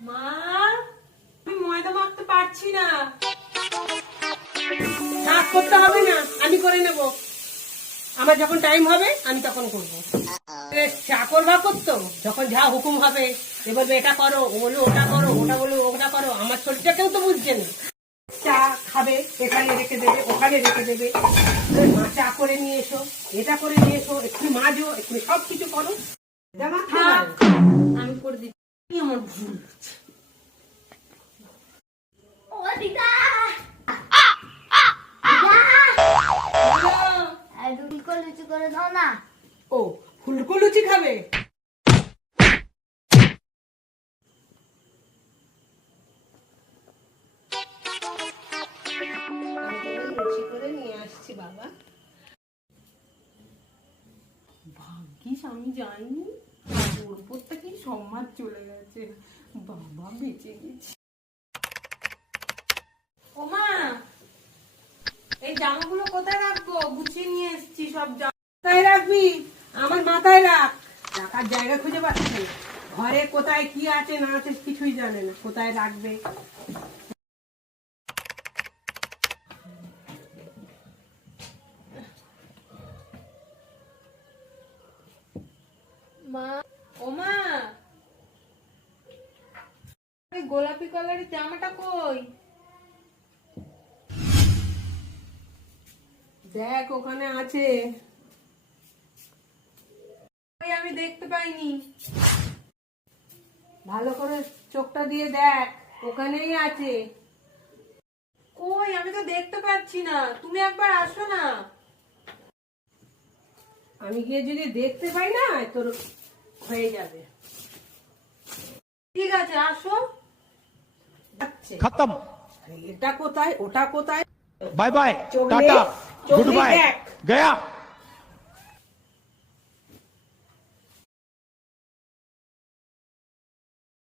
মা, আমি ময়দা মাখতে পারছি না। থাক, করতে হবে না, আমি করে নেব। আমার যখন টাইম হবে আমি তখন করব। চাকর বাকর তো, যখন যা হুকুম হবে এ বলবে এটা করো, ও বলবে ওটা করো, ওটা বলবে ওটা করো। আমার শরীরটা কেউ তো বুঝছে না। চা খাবে, এখানে রেখে দেবে, ওখানে রেখে দেবে। মা চা করে নিয়ে এসো, এটা করে নিয়ে এসো, একটু মাজো, একটু সব কিছু করো। আমি করে দিচ্ছি, আমার ভুল হচ্ছে। ও দিদা, লুচি লুচি করে দাও না। ও, ফুলকো লুচি খাবে? লুচি করে নিয়ে আসছি বাবা। ভাগ্যিস আমি যাইনি, ওর উপর থেকে সম্মান চলে গেছে। বাবা বেঁচে গেছি। ও মা, এই জামাগুলো কোথায় রাখবো? গুছিয়ে নিয়ে এসেছি সব জামা। কোথায় রাখবি? আমার মাথায় রাখ। রাখার জায়গা খুঁজে পাচ্ছি না। ঘরে কোথায় কি আছে না আছে কিছুই জানে না, কোথায় রাখবে। মা, ও মা, গোলাপি কালারের জামাটা কই? দেখ, ওখানে আছে। আমি দেখতে পাইনি। ভালো করে চোখটা দিয়ে দেখ, ওখানেই আছে। কই, আমি তো দেখতে পাচ্ছি না। তুমি একবার আসো না। আমি গিয়ে যদি দেখতে পাই না, তোর হয়ে যাবে। ঠিক আছে, আসো। खत्म। এটা কোথায়, ওটা কোথায়? बाय बाय, চোখ टाटा, নেই, চোখ गुड নেই, बाय, দেখ। गया।